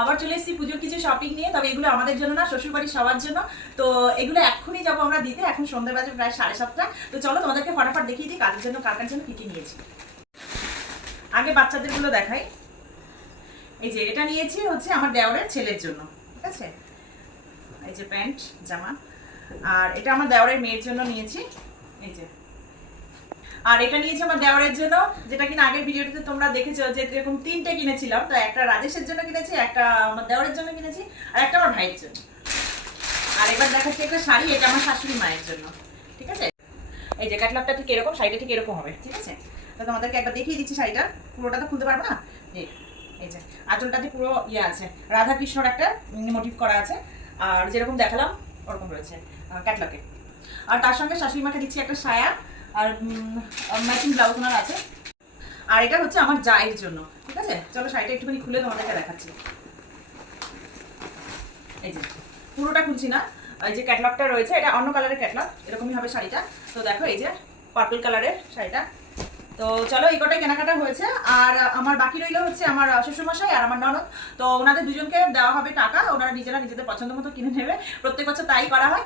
আবার চলে এসেছি পুজোর কিছু শপিং নিয়ে। তবে এগুলো আমাদের জন্য না, শ্বশুরবাড়ির সবার জন্য। তো এগুলো এক্ষুনি যাবো আমরা দিতে। এখন সন্ধ্যা বাজে প্রায় 7:30। তো চলো তোমাদেরকে ফটাফট দেখিয়ে দিই কাদের জন্য কার জন্য কি কি নিয়েছি। আগে বাচ্চাদেরগুলো দেখাই। এই যে এটা নিয়েছি হচ্ছে আমার দেওরের ছেলের জন্য, ঠিক আছে। এই যে প্যান্ট জামা। আর এটা আমার দেওরের মেয়ের জন্য নিয়েছি, এই যে। আর এটা নিয়েছি আমার দেওরের জন্য, যেটা কিনা আগের ভিডিওতে তোমরা দেখেছো যে এরকম 3টে কিনেছিলাম। তো একটা রাজেশের জন্য কিনেছি, একটা আমার দেওরের জন্য কিনেছি, আর একটা আমার ভাইয়ের জন্য। আর এবার দেখাচ্ছি একটা শাড়ি, এটা আমার শাশুড়ি মায়ের জন্য, ঠিক আছে। এই যে ক্যাটলগটা ঠিক এরকম, শাড়িটা ঠিক এরকম হবে, ঠিক আছে। তো তোমাদেরকে একবার দেখিয়ে দিচ্ছি শাড়িটা। পুরোটা তো খুলতে পারবো না। এই যে আঁচলটাতে পুরো ইয়ে আছে, রাধা কৃষ্ণর একটা মোটিভ করা আছে। আর যেরকম দেখালাম ওরকম রয়েছে ক্যাটলগে। আর তার সঙ্গে শাশুড়ি মাকে দিচ্ছি একটা সায়া, আর ম্যাচিং ব্লাউজ ওনার আছে। আর এটা হচ্ছে আমার জায়ের জন্য, ঠিক আছে। চলো শাড়িটা একটুখানি খুলে তোমাদেরকে দেখাচ্ছি। এই যে পুরোটা খুলছি না, এই যে ক্যাটলগটা রয়েছে, এটা অন্য কালারের ক্যাটলগ, এরকমই হবে শাড়িটা। তো দেখো এই যে পার্পল কালারের শাড়িটা। তো চলো এই কটাই কেনাকাটা হয়েছে। আর আমার বাকি রইল হচ্ছে আমার শ্বশুরমশাই আর আমার ননদ। তো ওনাদের দুজনকে দেওয়া হবে টাকা, ওনারা নিজেরা নিজেদের পছন্দ মতো কিনে নেবে। প্রত্যেক বছর তাই করা হয়।